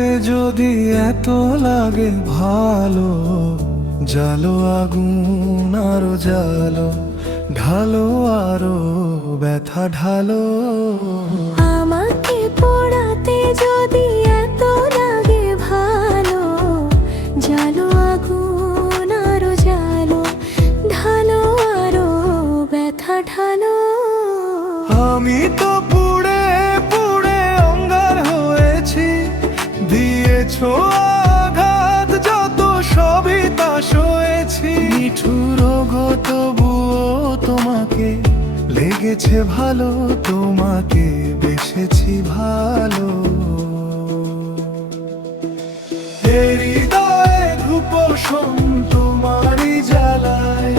পড়াতে যদি এত লাগে ভালো, জালো আগুন আরো জালো, ঢালো আরো ব্যথা ঢালো। আমাকে পড়াতে যদি এত লাগে ভালো, জালো আগুন আরো জালো, ঢালো আরো ব্যথা ঢালো। আমি তো পুড়ে পুড়ে অঙ্গার হয়েছি, দিয়েছো আঘাত যত সবই তা সয়েছি। নিঠুর গো তবুও তোমাকে লেগেছে ভালো, তোমাকে বেসেছি ভালো। হৃদয়ে ধূপোষণ তোমারই জ্বালায়,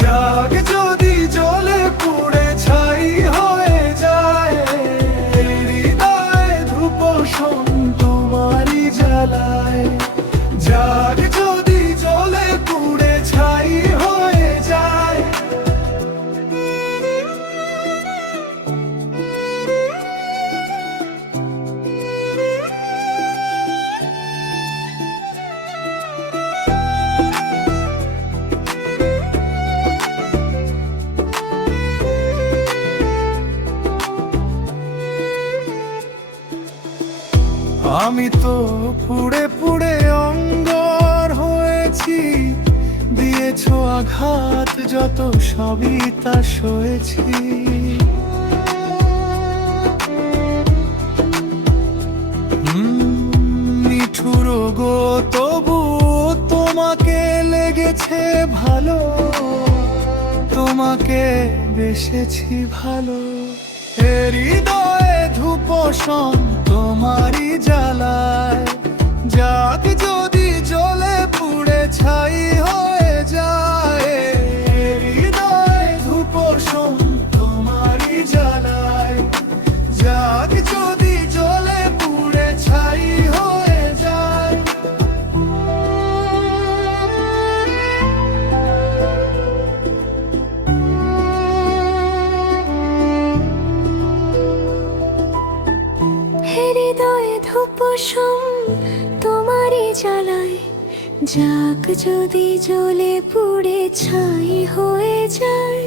জাগ যদি জ্বলে পুড়ে ছাই হয়ে যায়। হৃদয়ে ধূপোষণ তোমারই জ্বালায়, জাগ যদি জ্বলে পুড়ে ছাই হয়ে যায়। আমি তো পুড়ে পুড়ে অঙ্গার হয়েছি, দিয়েছো আঘাত যত সবই তা সয়েছি। নিঠুর গো তবু তোমাকে লেগেছে ভালো, তোমাকে বেসেছি ভালো। হৃদয়ে ধূপোষণ তোমারই জ্বালায়, যাক যদি জ্বলে পুড়ে ছাই হয়ে যায়। হৃদয়ে ধূপোষণ তোমারই জ্বালায়, যাক যদি জ্বলে পুড়ে ছাই হয়ে যায়। হৃদয়ে ধূপোষণ তোমারই জ্বালায়, যাক যদি জ্বলে পুড়ে ছাই হয়ে যায়।